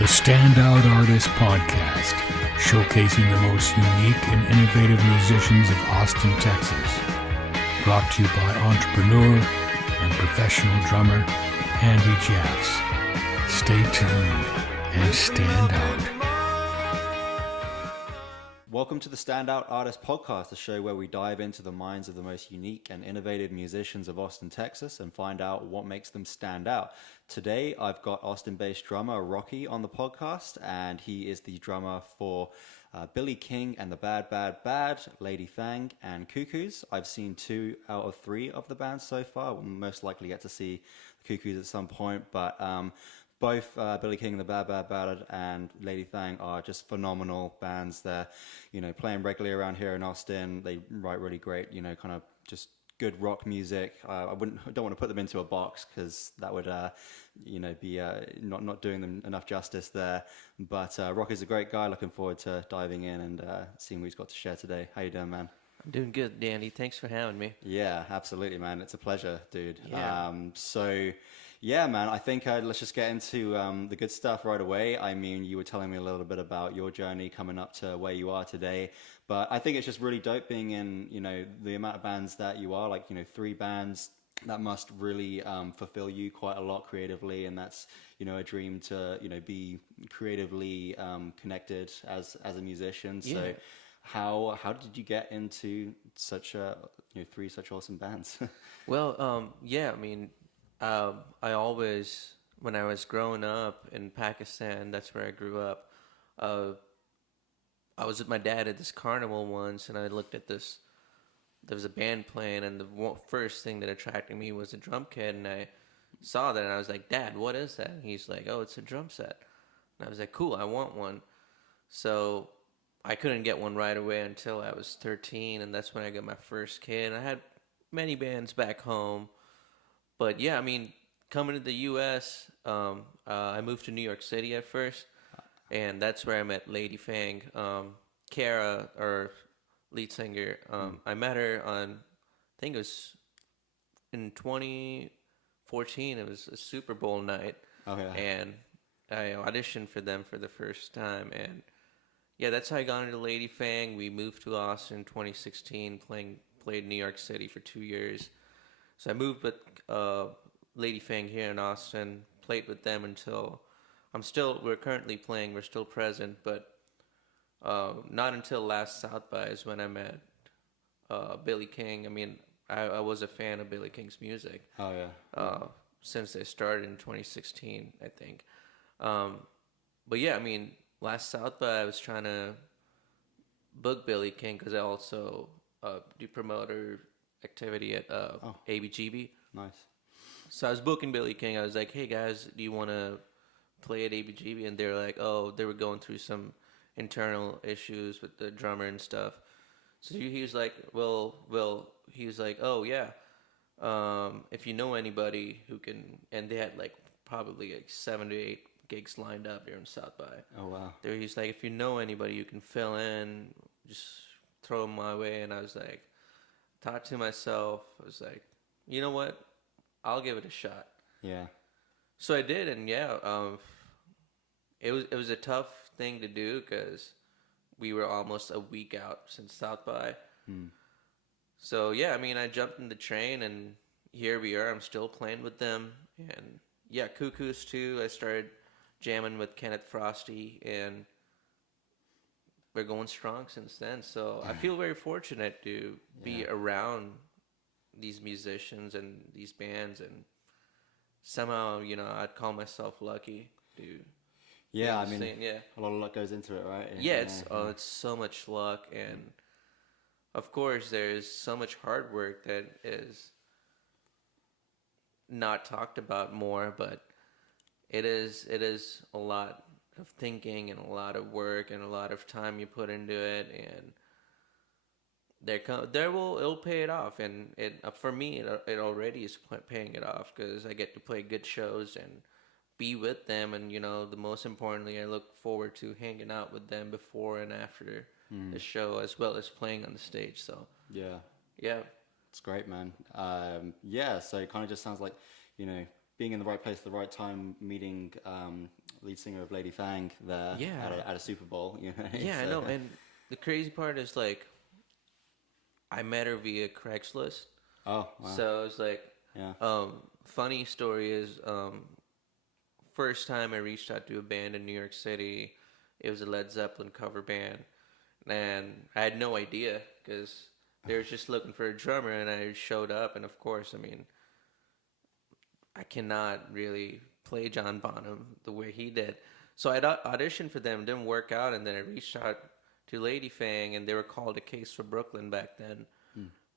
The Standout Artist Podcast, showcasing the most unique and innovative musicians of Austin, Texas. Brought to you by entrepreneur and professional drummer Andy Jeffs. Stay tuned and stand out. Welcome to the Standout Artist Podcast, a show where we dive into the minds of the most unique and innovative musicians of Austin, Texas, and find out what makes them stand out. Today, I've got Austin-based drummer Rocky on the podcast, and he is the drummer for Billy King and the Bad Bad Bad, Lady Fang, and Cuckoos. I've seen 2 out of 3 of the bands so far. We'll most likely get to see the Cuckoos at some point, but both Billy King and the Bad Bad Bad and Lady Fang are just phenomenal bands. They're, playing regularly around here in Austin. They write really great, kind of just good rock music. I don't want to put them into a box because that would, be not doing them enough justice there. But Rocky's a great guy. Looking forward to diving in and seeing what he's got to share today. How you doing, man? I'm doing good, Danny. Thanks for having me. Yeah, absolutely, man. It's a pleasure, dude. Yeah. Yeah, man, I think let's just get into the good stuff right away. I mean, you were telling me a little bit about your journey coming up to where you are today, but I think it's just really dope being in, the amount of bands that you are, 3 bands. That must really fulfill you quite a lot creatively, and that's, a dream to, be creatively connected as a musician. Yeah. So how did you get into such 3 such awesome bands? Well, I always, when I was growing up in Pakistan, that's where I grew up, I was with my dad at this carnival once, and I looked at this, there was a band playing, and the first thing that attracted me was a drum kit, and I saw that, and I was like, Dad, what is that? And he's like, oh, it's a drum set. And I was like, cool, I want one. So I couldn't get one right away until I was 13, and that's when I got my first kit. I had many bands back home. But yeah, I mean, coming to the U.S., I moved to New York City at first, and that's where I met Lady Fang. Kara, our lead singer, I met her on, I think it was in 2014. It was a Super Bowl night, and I auditioned for them for the first time, and yeah, that's how I got into Lady Fang. We moved to Austin in 2016, played New York City for 2 years. So I moved with Lady Fang here in Austin, played with them until we're currently playing, we're still present, but not until last South by is when I met Billy King. I mean, I was a fan of Billy King's music. Oh, yeah. Since they started in 2016, I think. But yeah, I mean, last South by I was trying to book Billy King because I also do promoter activity at ABGB. Nice. So I was booking Billy King. I was like, hey guys, do you want to play at ABGB? And they were like, oh, they were going through some internal issues with the drummer and stuff. So he was like, he was like, oh yeah, if you know anybody who can, and they had probably 7 to 8 gigs lined up here in South by. Oh wow. He's like, if you know anybody you can fill in, just throw them my way. And I was like, thought to myself, I was like, you know what? I'll give it a shot. Yeah. So I did, and yeah, it was a tough thing to do because we were almost a week out since South by. So yeah, I mean, I jumped in the train, and here we are. I'm still playing with them, and yeah, Cuckoos too. I started jamming with Kenneth Frosty, and we're going strong since then. So I feel very fortunate to be around these musicians and these bands, and somehow, I'd call myself lucky to. Yeah, I mean, a lot of luck goes into it, right? It's so much luck, and of course, there's so much hard work that is not talked about more, but it is a lot of thinking and a lot of work and a lot of time you put into it, and it'll pay it off, and for me it already is paying it off because I get to play good shows and be with them, and the most importantly, I look forward to hanging out with them before and after the show, as well as playing on the stage. So yeah, it's great, man. So it kind of just sounds like being in the right place at the right time, meeting lead singer of Lady Fang there at a Super Bowl. You know? Yeah, So, I know. And the crazy part is like, I met her via Craigslist. oh, wow. So it's like, Yeah. funny story is, first time I reached out to a band in New York City, it was a Led Zeppelin cover band, and I had no idea because they were just looking for a drummer, and I showed up, and of course, I mean, I cannot really play John Bonham the way he did. So I auditioned for them, didn't work out, and then I reached out to Lady Fang, and they were called a Case for Brooklyn back then.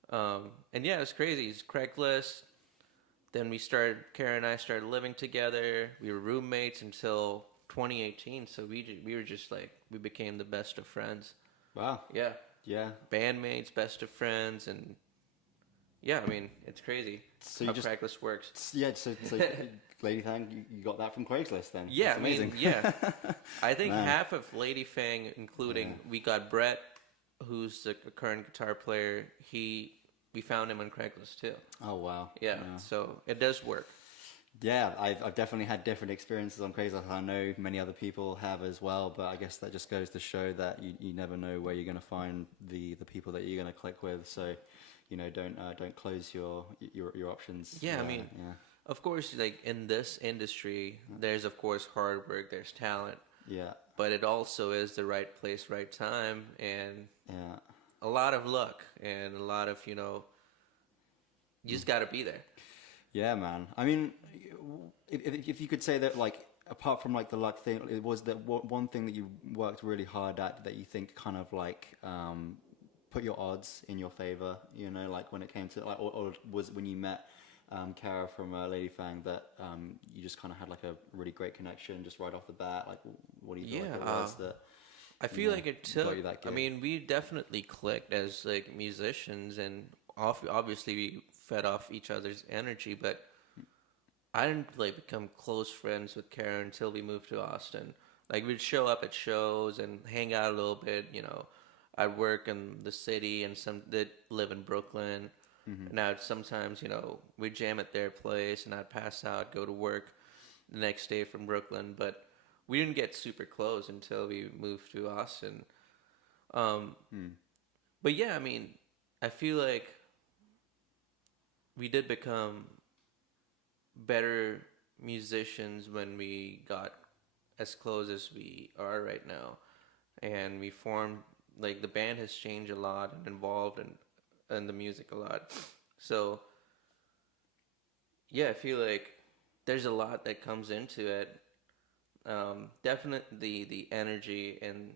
And yeah, it was crazy. It's Craigslist. Then Kara and I started living together. We were roommates until 2018. So we were just like, we became the best of friends. Wow. Yeah. Yeah. Bandmates, best of friends, and yeah, I mean, it's crazy So how you just- Craigslist works. Yeah. So Lady Fang, you got that from Craigslist then? Yeah, That's amazing. I think Man. half of Lady Fang, including we got Brett, who's the current guitar player. We found him on Craigslist too. Oh wow. Yeah, so it does work. Yeah, I've definitely had different experiences on Craigslist. I know many other people have as well, but I guess that just goes to show that you never know where you're going to find the people that you're going to click with. So, don't close your options. Yeah, I mean, of course, like in this industry, there's of course hard work, there's talent, yeah, but it also is the right place, right time, and yeah. a lot of luck and a lot of you just got to be there. Yeah, man. I mean, if you could say that, like, apart from like the luck thing, it was that one thing that you worked really hard at that you think kind of like put your odds in your favor. Like when it came to like, or was when you met Kara from Lady Fang that you just kind of had like a really great connection just right off the bat. Like, what do you feel like it was that? I feel like it took. got you that I gig? mean, we definitely clicked as like musicians, and obviously we fed off each other's energy. But I didn't like become close friends with Karen until we moved to Austin. Like we'd show up at shows and hang out a little bit. I'd work in the city, and some did live in Brooklyn. Mm-hmm. Now sometimes we'd jam at their place, and I'd pass out, go to work the next day from Brooklyn, but we didn't get super close until we moved to Austin. But yeah, I mean, I feel like we did become better musicians when we got as close as we are right now. And we formed, like, the band has changed a lot and evolved in the music a lot. So, yeah, I feel like there's a lot that comes into it. Definitely the energy and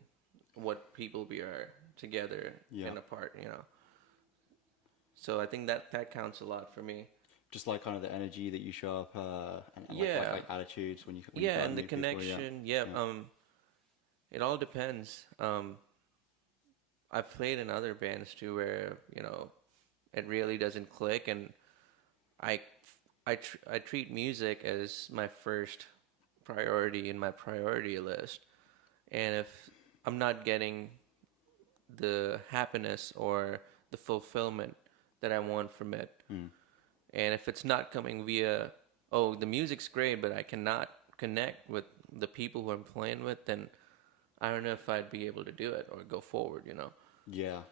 what people we are together and apart, So I think that counts a lot for me. Just like kind of the energy that you show up and like attitudes when you and the connection. People, it all depends. I've played in other bands too where it really doesn't click, and I treat music as my first priority in my priority list, and if I'm not getting the happiness or the fulfillment that I want from it, and if it's not coming via the music's great but I cannot connect with the people who I'm playing with, then I don't know if I'd be able to do it or go forward.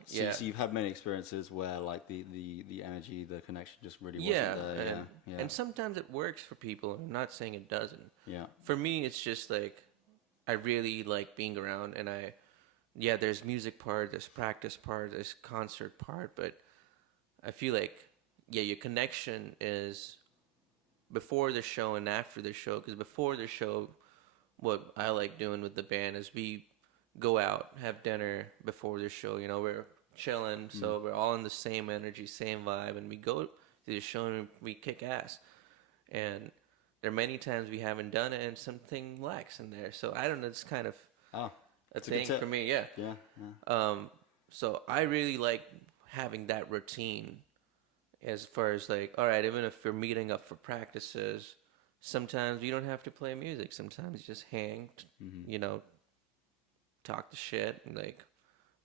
So you've had many experiences where like the energy, the connection just really wasn't there. And sometimes it works for people. I'm not saying it doesn't. Yeah. For me, it's just like I really like being around, and there's music part, there's practice part, there's concert part, but I feel like your connection is before the show and after the show. Because before the show, what I like doing with the band is we go out, have dinner before the show. We're chilling, so we're all in the same energy, same vibe, and we go to the show and we kick ass. And there are many times we haven't done it, and something lacks in there. So I don't know. It's kind of a thing for me. Yeah. So I really like having that routine. As far as like, all right, even if we're meeting up for practices, sometimes you don't have to play music. Sometimes you just hang, talk the shit and like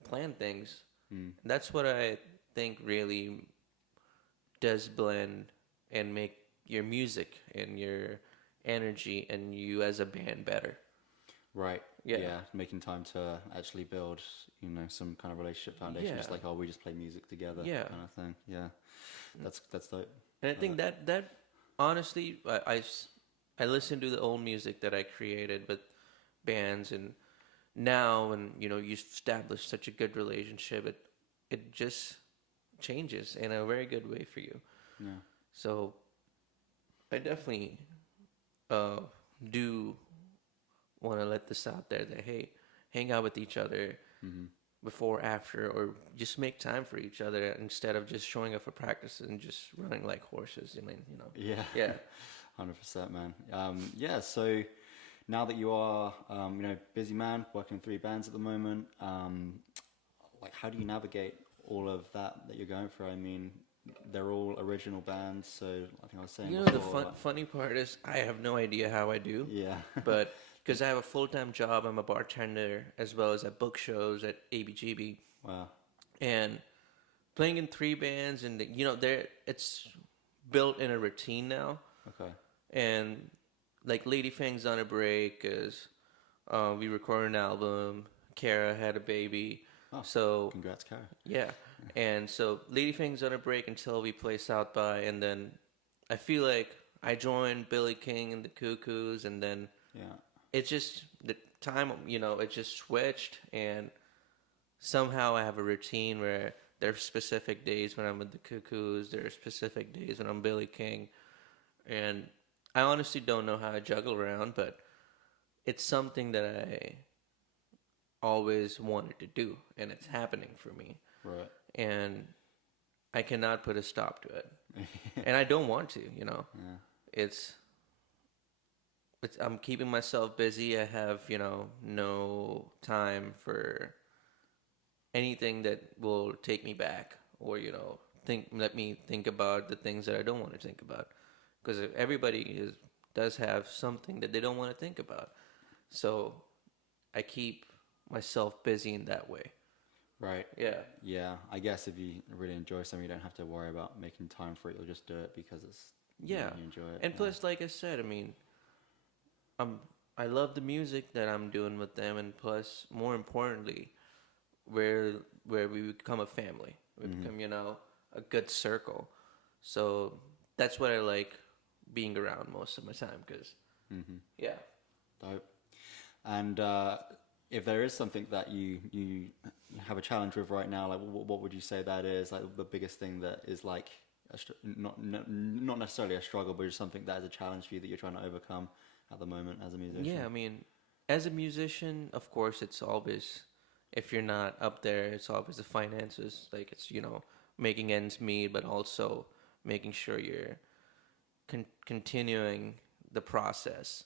plan things. That's what I think really does blend and make your music and your energy and you as a band better. Right. Yeah. Yeah. Making time to actually build, some kind of relationship foundation. Just Yeah. like, oh, we just play music together, Yeah. kind of thing. Yeah. That's dope. And I think that honestly, I listen to the old music that I created with bands, and now when you establish such a good relationship, it just changes in a very good way for you. Yeah. So I definitely uh, do want to let this out there that hey, hang out with each other before, after, or just make time for each other instead of just showing up for practice and just running like horses. I mean, Yeah. Yeah. 100%, man. Yeah. So now that you are, busy man, working in 3 bands at the moment, like, how do you navigate all of that you're going through? I mean, they're all original bands, so I think I was saying The before, funny part is I have no idea how I do. yeah. But because I have a full-time job, I'm a bartender as well as I book shows at ABGB, Wow. and playing in 3 bands, and it's built in a routine now. Okay. And like Lady Fang's on a break because we recorded an album. Kara had a baby. Oh, so congrats, Kara. yeah. And so Lady Fang's on a break until we play South by, and then I feel like I joined Billy King and the Cuckoos, and then Yeah. it just the time it just switched, and somehow I have a routine where there are specific days when I'm with the Cuckoos, there are specific days when I'm Billy King, and I honestly don't know how I juggle around, but it's something that I always wanted to do, and it's happening for me. Right. And I cannot put a stop to it. And I don't want to, Yeah. It's I'm keeping myself busy. I have, no time for anything that will take me back or, let me think about the things that I don't want to think about. Because everybody does have something that they don't want to think about. So I keep myself busy in that way. Right. Yeah. Yeah. I guess if you really enjoy something, you don't have to worry about making time for it. You'll just do it because you enjoy it. And plus, like I said, I mean, I love the music that I'm doing with them, and plus, more importantly, where we become a family, we become a good circle. So that's what I like being around most of my time, because yeah. Dope. And if there is something that you have a challenge with right now, like what would you say that is? Like the biggest thing that is like not necessarily a struggle, but just something that is a challenge for you that you're trying to overcome at the moment as a musician. Yeah, I mean, as a musician, of course, it's always, if you're not up there, it's always the finances. Like it's making ends meet, but also making sure you're continuing the process.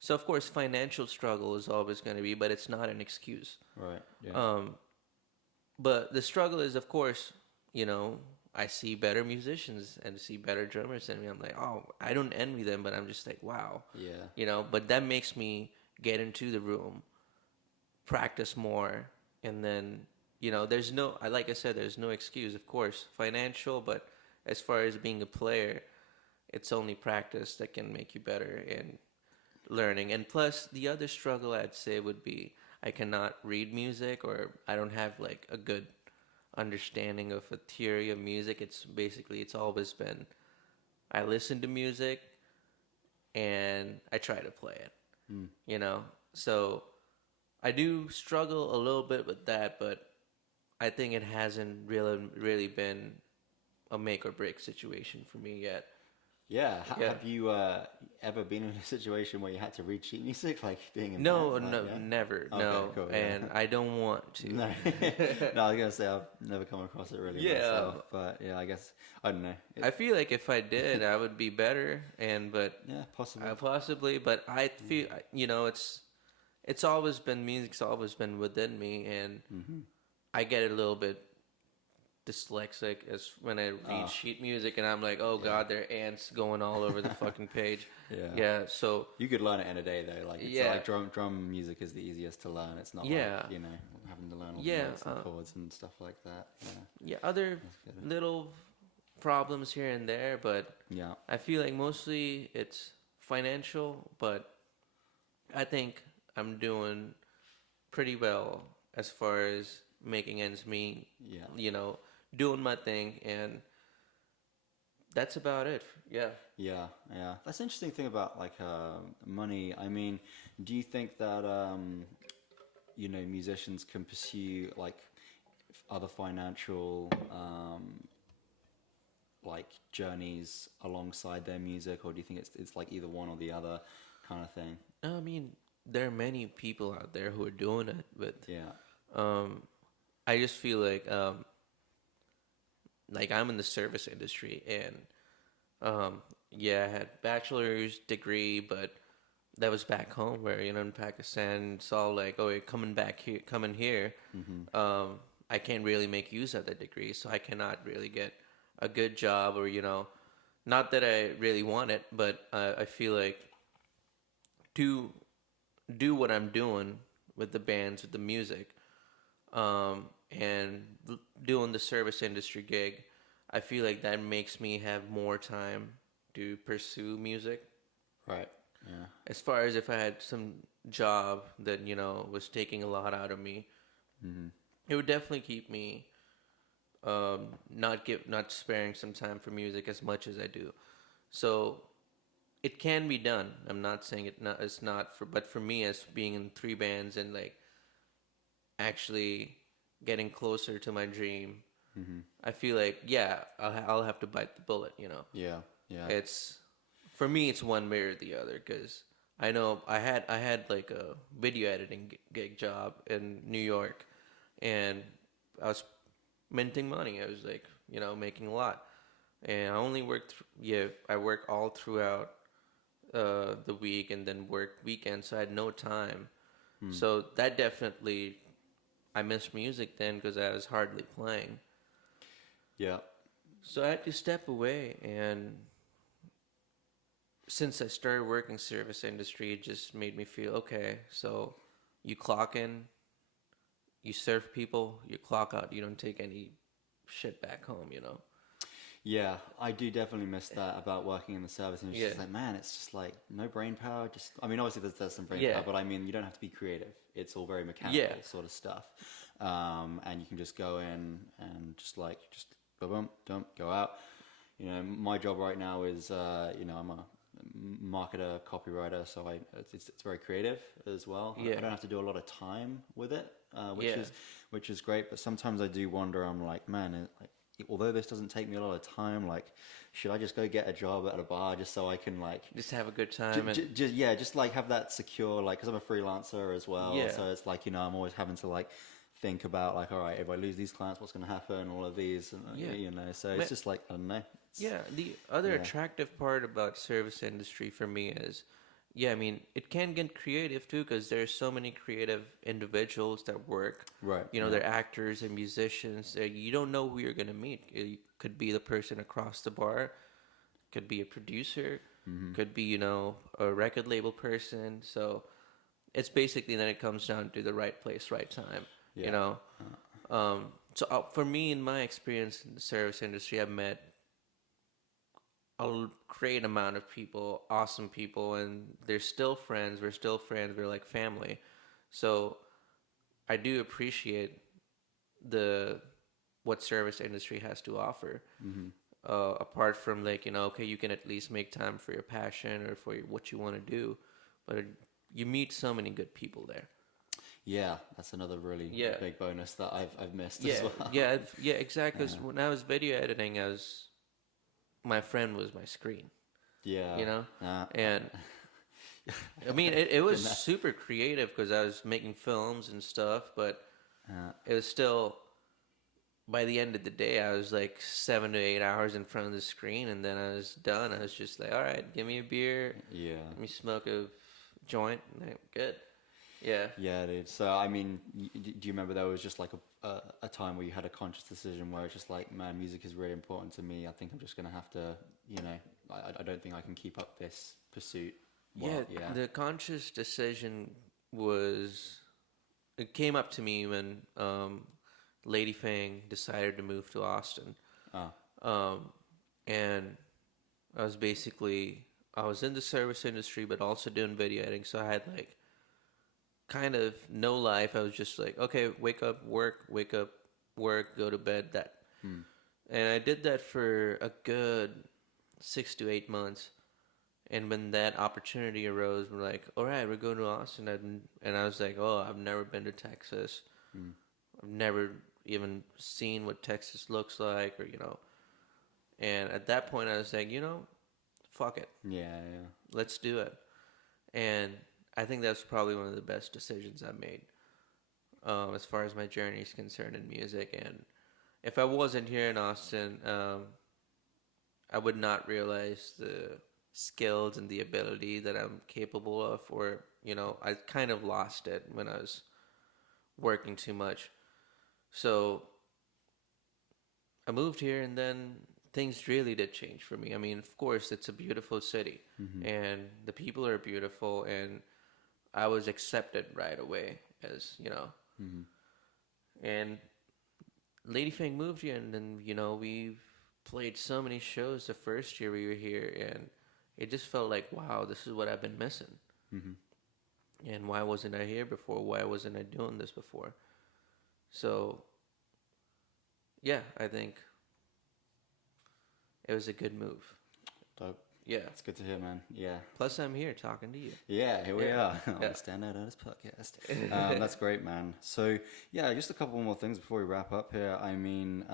So of course, financial struggle is always going to be, but it's not an excuse. Right. Yeah. But the struggle is, of course, I see better musicians and see better drummers than me. I'm like, oh, I don't envy them, but I'm just like, wow. Yeah. But that makes me get into the room, practice more, and then, like I said, there's no excuse, of course, financial, but as far as being a player, it's only practice that can make you better in learning. And plus, the other struggle I'd say would be I cannot read music, or I don't have like a good understanding of a theory of music. It's always been I listen to music and I try to play it. So I do struggle a little bit with that, but I think it hasn't really been a make or break situation for me yet. Yeah. Yeah. Have you ever been in a situation where you had to read sheet music, like being in No, bands? Yeah? never. Okay, No, cool, yeah. and I don't want to. No. No, I was gonna say I've never come across it really myself, but yeah, I guess I don't know. I feel like if I did, I would be better, but Yeah, possibly. possibly. But I feel it's always been music's always been within me, and I get a little bit dyslexic as when I read sheet music, and I'm like, oh god, there are ants going all over the fucking page. Yeah. So You could learn it in a day though. Like it's like drum music is the easiest to learn. It's not like having to learn all the notes and chords and stuff like that. Yeah. Other little problems here and there, but Yeah. I feel like mostly it's financial. But I think I'm doing pretty well as far as making ends meet. Yeah. You know, doing my thing, and that's about it. Yeah. Yeah, yeah. That's the interesting thing about like money. I mean, do you think that musicians can pursue like other financial like journeys alongside their music, or do you think it's like either one or the other kind of thing? I mean, there are many people out there who are doing it, but Yeah. I just feel like I'm in the service industry, and yeah, I had bachelor's degree, but that was back home where in Pakistan it's all like, oh, you're coming here. I can't really make use of that degree, so I cannot really get a good job, or not that I really want it, but I feel like to do what I'm doing with the bands, with the music, and doing the service industry gig, I feel like that makes me have more time to pursue music. Right. Yeah. As far as if I had some job that was taking a lot out of me, it would definitely keep me not sparing some time for music as much as I do. So it can be done. I'm not saying it's not but for me, as being in 3 bands and like actually getting closer to my dream, I feel like I'll have to bite the bullet. Yeah. Yeah. It's for me, it's one way or the other, because I know I had like a video editing gig job in New York, and I was minting money. I was like making a lot, and I only worked. I work all throughout the week, and then work weekends, so I had no time. So that definitely, I missed music then because I was hardly playing. Yeah. So I had to step away, and since I started working service industry, it just made me feel, okay, so you clock in, you serve people, you clock out, you don't take any shit back home. Yeah, I do definitely miss that about working in the service industry. Yeah. It's like, man, it's just like no brain power. Just, I mean, obviously there's some brain Yeah. power, but I mean, you don't have to be creative. It's all very mechanical Yeah. sort of stuff. And you can just go in and just boom, dump, go out. My job right now is, I'm a marketer, copywriter, so it's very creative as well. Yeah. I don't have to do a lot of time with it, Yeah. which is great. But sometimes I do wonder. I'm like, man, although this doesn't take me a lot of time, like, should I just go get a job at a bar just so I can like Just have a good time. just like have that secure, like, because I'm a freelancer as well. Yeah. So it's like, I'm always having to like think about like, all right, if I lose these clients, what's going to happen? All of these, and so it's just like, I don't know. The other attractive part about service industry for me is, I mean, it can get creative too, because there's so many creative individuals that work. Right. They're actors and musicians. You don't know who you're going to meet. It could be the person across the bar, could be a producer, could be, a record label person. So it's basically then it comes down to the right place, right time, So for me, in my experience in the service industry, I've met a great amount of people, awesome people, and they're still friends. We're still friends. We're like family. So I do appreciate what service industry has to offer. Apart from like, okay, you can at least make time for your passion or for what you want to do, but you meet so many good people there. Yeah, that's another really big bonus that I've missed as well. Yeah, exactly. 'Cause when I was video editing, my friend was my screen. Yeah. And I mean, it was super creative because I was making films and stuff, but it was still, by the end of the day, I was like 7 to 8 hours in front of the screen, and then I was done. I was just like, all right, give me a beer. Yeah. Let me smoke a joint. And I'm good. Yeah. Yeah, dude. So, I mean, do you remember there was just like a time where you had a conscious decision where it's just like, man, music is really important to me. I think I'm just going to have to, I don't think I can keep up this pursuit. The conscious decision it came up to me when Lady Fang decided to move to Austin. And I was in the service industry, but also doing video editing. So I had like kind of no life. I was just like, okay, wake up, work, go to bed. That, and I did that for a good 6 to 8 months. And when that opportunity arose, we're like, all right, we're going to Austin. And I was like, oh, I've never been to Texas. I've never even seen what Texas looks like, or, And at that point, I was like, fuck it. Yeah. Let's do it. And I think that's probably one of the best decisions I've made as far as my journey is concerned in music. And if I wasn't here in Austin, I would not realize the skills and the ability that I'm capable of, or, I kind of lost it when I was working too much. So I moved here, and then things really did change for me. I mean, of course, it's a beautiful city, and the people are beautiful, and I was accepted right away as, and Lady Fang moved here, and then, we played so many shows the first year we were here, and it just felt like, wow, this is what I've been missing. And why wasn't I here before? Why wasn't I doing this before? So, yeah, I think it was a good move. Dope. Yeah. It's good to hear, man. Yeah. Plus, I'm here talking to you. Yeah, here we are on Yeah. the Standout Artist Podcast. That's great, man. So, yeah, just a couple more things before we wrap up here. I mean,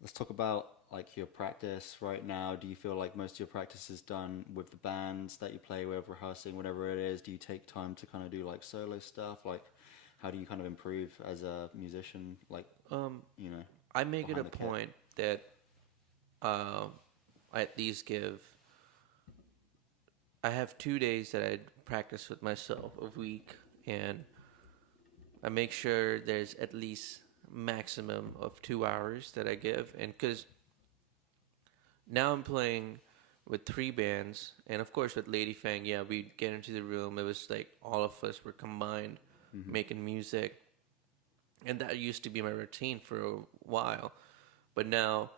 let's talk about like your practice right now. Do you feel like most of your practice is done with the bands that you play with, rehearsing, whatever it is? Do you take time to kind of do like solo stuff? Like, how do you kind of improve as a musician? Like, I make it a behind the kit? point that I at least give. I have 2 days that I practice with myself a week, and I make sure there's at least maximum of 2 hours that I give. And because now I'm playing with 3 bands, and of course with Lady Fang, yeah, we get into the room. It was like all of us were combined making music, and that used to be my routine for a while. But now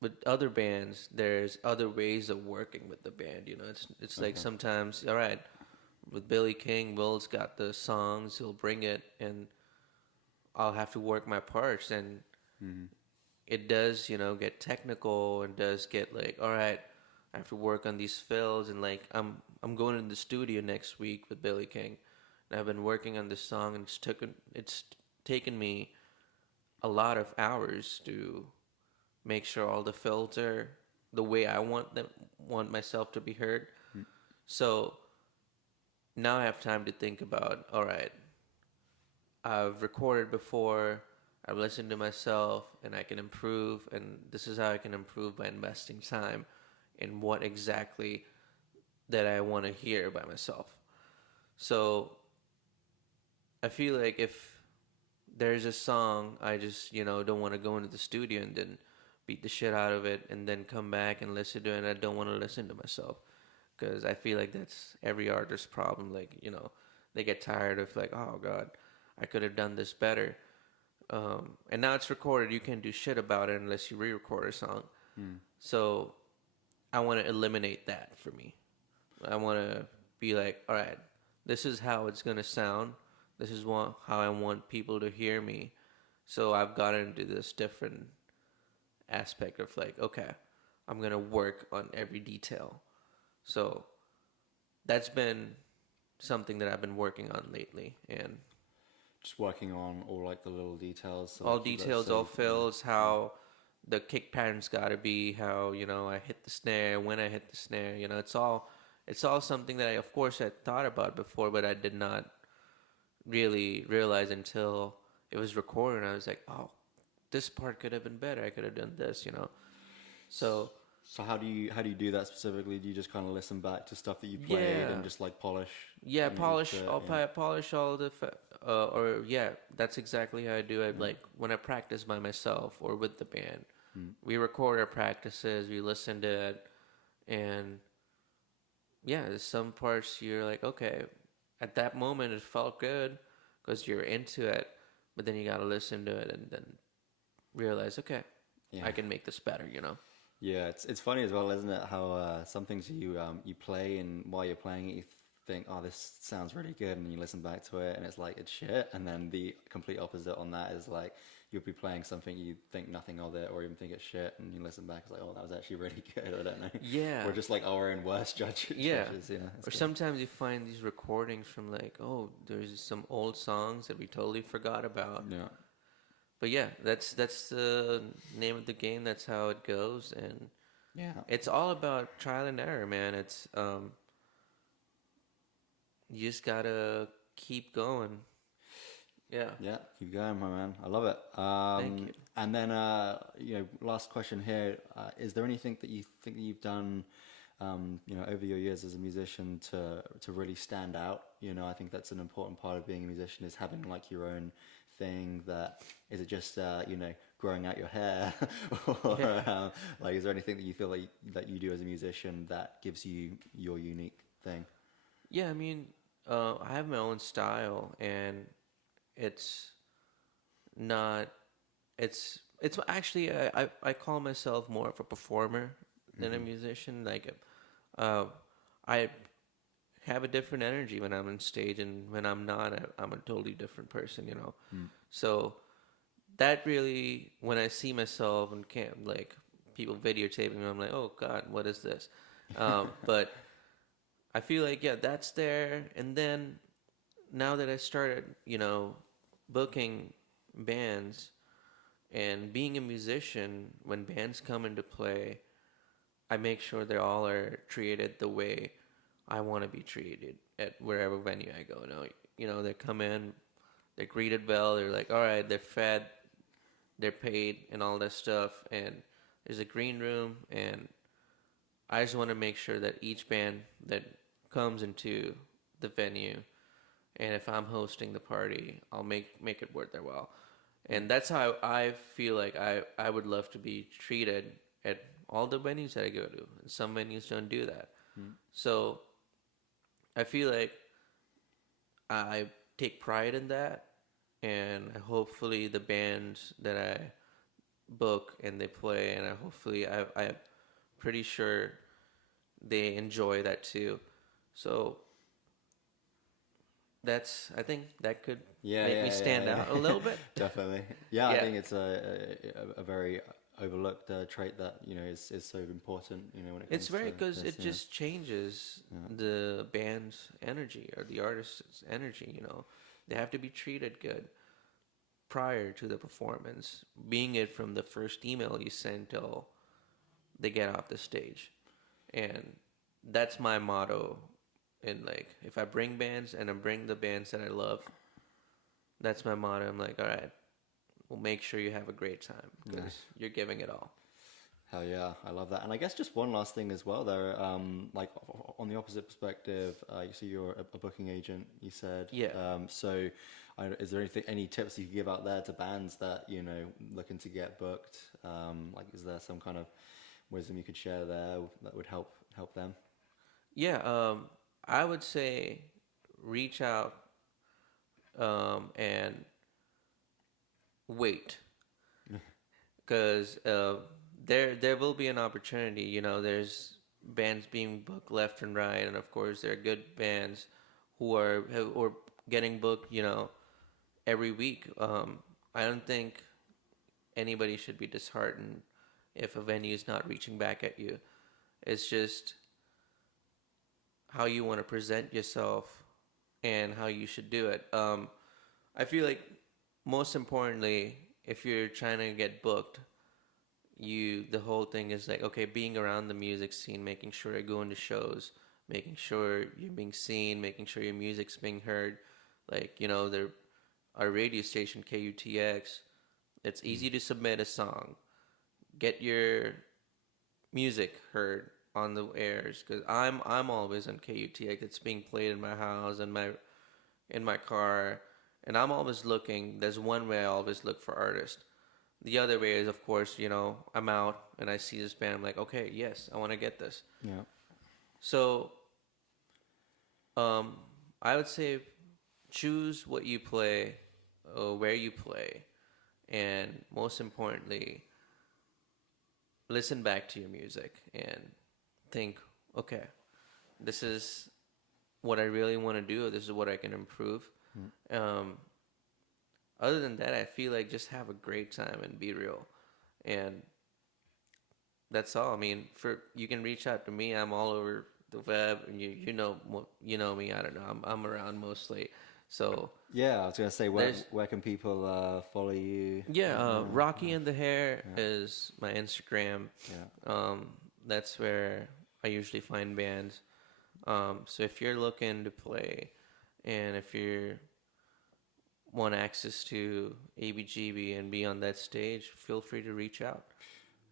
with other bands, there's other ways of working with the band. It's like sometimes, all right, with Billy King, Will's got the songs, he'll bring it, and I'll have to work my parts, and it does, get technical, and does get like, all right, I have to work on these fills, and like I'm going in the studio next week with Billy King, and I've been working on this song, and it's taken me a lot of hours to make sure all the fills are the way I want myself to be heard. So now I have time to think about, all right, I've recorded before, I've listened to myself, and I can improve, and this is how I can improve by investing time in what exactly that I want to hear by myself. So I feel like if there's a song I just, don't want to go into the studio and then beat the shit out of it and then come back and listen to it, and I don't want to listen to myself, because I feel like that's every artist's problem. Like, they get tired of like, oh God, I could have done this better. And now it's recorded. You can't do shit about it unless you re-record a song. So I want to eliminate that for me. I want to be like, all right, this is how it's going to sound. This is how I want people to hear me. So I've gotten into this different aspect of like, okay, I'm going to work on every detail. So that's been something that I've been working on lately, and just working on all like the little details. So all like, details, all fills, how the kick pattern's got to be, how, I hit the snare, when I hit the snare, it's all something that of course I thought about before, but I did not really realize until it was recorded. And I was like, oh, this part could have been better. I could have done this, So how do you do that specifically? Do you just kind of listen back to stuff that you played and just like polish? Yeah, polish. Polish all the, that's exactly how I do it. Like when I practice by myself or with the band, we record our practices, we listen to it, and there's some parts you're like, okay, at that moment it felt good because you're into it, but then you got to listen to it and then realize, okay, I can make this better, Yeah, it's funny as well, isn't it? How some things you play, and while you're playing it, you think, oh, this sounds really good, and you listen back to it and it's like it's shit, and then the complete opposite on that is like you'll be playing something, you think nothing of it or even think it's shit, and you listen back, it's like, oh, that was actually really good. I don't know. Yeah. We're just like our own worst judges. Yeah. Yeah. Or sometimes you find these recordings from like, oh, there's some old songs that we totally forgot about. Yeah. But yeah, that's the name of the game. That's how it goes, and Yeah. it's all about trial and error, man. It's you just gotta keep going. Yeah. Yeah, keep going, my man. I love it. Thank you. And then, last question here. Is there anything that you think that you've done, over your years as a musician to really stand out? I think that's an important part of being a musician, is having like your own thing. That is it just, growing out your hair, or like, is there anything that you feel like that you do as a musician that gives you your unique thing? Yeah, I mean, I have my own style, and it's not. It's actually I call myself more of a performer than a musician. Like, I have a different energy when I'm on stage, and when I'm not, I'm a totally different person. So that really, when I see myself and can't, like, people videotaping me, I'm like, oh God, what is this? But I feel like, yeah, that's there. And then now that I started, booking bands and being a musician, when bands come into play, I make sure they all are treated the way I want to be treated at wherever venue I go. They come in, they're greeted well, they're like, all right, they're fed, they're paid, and all that stuff. And there's a green room, and I just want to make sure that each band that comes into the venue, and if I'm hosting the party, I'll make it worth their while. And that's how I feel like I would love to be treated at all the venues that I go to. And some venues don't do that. So I feel like I take pride in that, and hopefully the bands that I book and they play, and I'm pretty sure they enjoy that too. So I think that could make me stand out a little bit. Definitely. Yeah, I think it's a very overlooked trait that is so important. When it comes it's very, because this, it just changes the band's energy or the artist's energy. They have to be treated good prior to the performance, being it from the first email you send till they get off the stage. And that's my motto. And like, if I bring bands and I bring the bands that I love, that's my motto. I'm like, all right, we'll make sure you have a great time, because you're giving it all. Hell yeah, I love that. And I guess just one last thing as well there, like on the opposite perspective, you see you're a booking agent, you said. Yeah. So is there any tips you could give out there to bands that, looking to get booked? Like, is there some kind of wisdom you could share there that would help them? Yeah, I would say reach out and wait, because there will be an opportunity. There's bands being booked left and right, and of course there are good bands who are getting booked, every week. I don't think anybody should be disheartened if a venue is not reaching back at you. It's just how you want to present yourself and how you should do it. I feel like most importantly, if you're trying to get booked, the whole thing is like, okay, being around the music scene, making sure you're going to shows, making sure you're being seen, making sure your music's being heard. Like, our radio station, KUTX, it's easy to submit a song, get your music heard on the airs, because I'm always on KUTX. It's being played in my house and in my car, and I'm always looking. There's one way I always look for artists. The other way is, of course, I'm out and I see this band. I'm like, okay, yes, I want to get this. Yeah. So, I would say choose what you play, where you play, and most importantly, listen back to your music and think, okay, this is what I really want to do. This is what I can improve. Other than that, I feel like just have a great time and be real, and that's all. I mean, you can reach out to me. I'm all over the web, and you know me. I don't know. I'm around mostly. So yeah, I was gonna say, where can people follow you? Yeah, Rocky and the Hair is my Instagram. Yeah. That's where I usually find bands. So if you're looking to play, and if you want access to ABGB and be on that stage, feel free to reach out.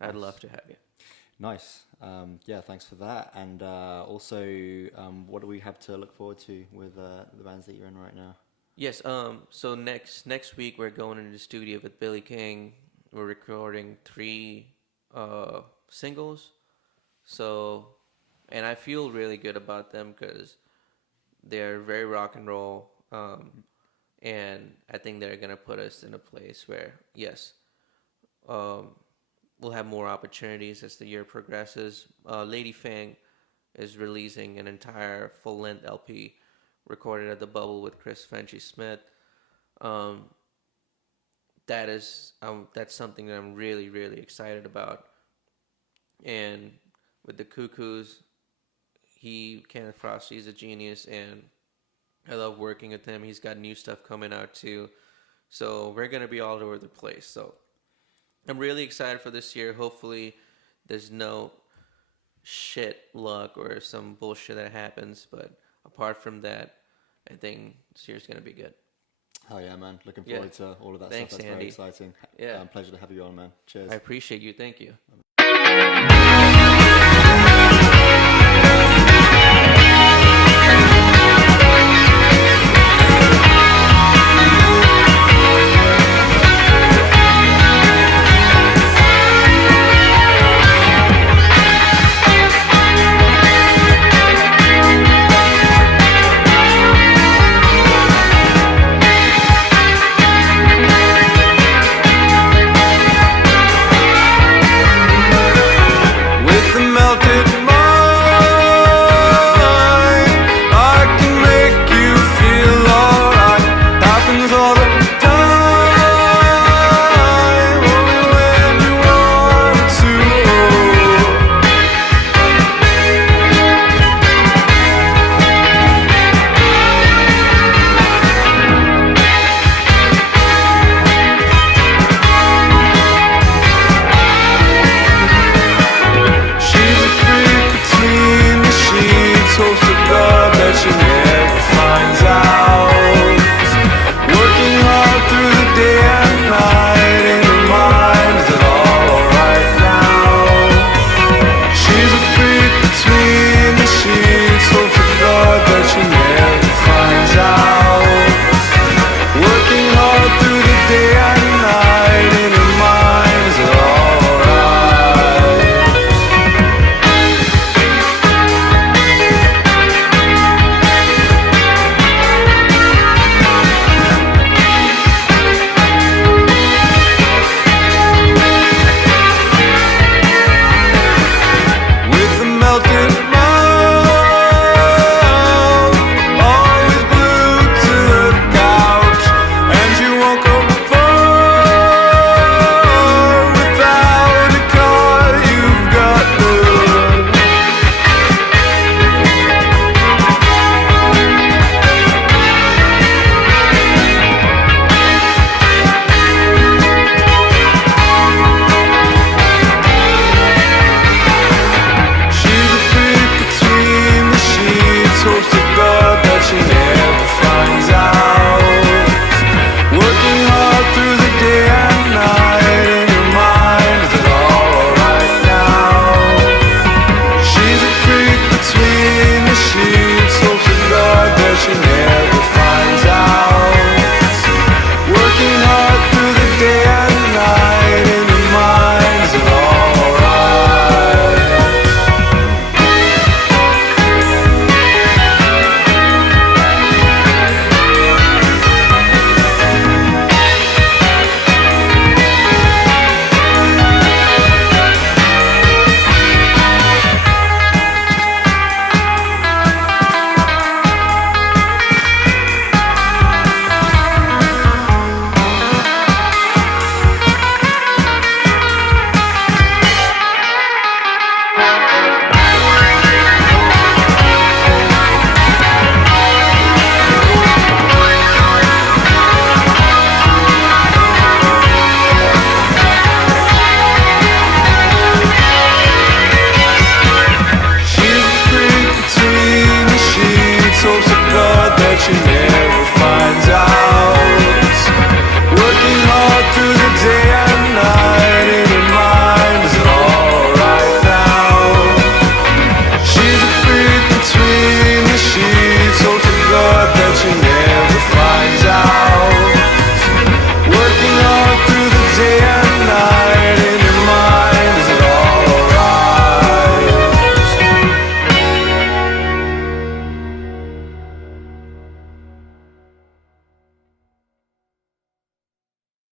I'd love to have you. Nice. Yeah, thanks for that. And also, what do we have to look forward to with the bands that you're in right now? Yes. So next week we're going into the studio with Billy King. We're recording 3 singles. So, and I feel really good about them because they're very rock and roll. And I think they're gonna put us in a place where, yes, we'll have more opportunities as the year progresses. Lady Fang is releasing an entire full-length LP recorded at the Bubble with Chris Fenchie Smith. That's something that I'm really, really excited about. And with the Cuckoos, Kenneth Frosty is a genius, and I love working with him. He's got new stuff coming out too. So we're going to be all over the place. So I'm really excited for this year. Hopefully there's no shit luck or some bullshit that happens. But apart from that, I think this year's going to be good. Oh yeah, man. Looking forward to all of that Thanks, stuff. That's Andy. very exciting. Yeah. Pleasure to have you on, man. Cheers. I appreciate you. Thank you. finds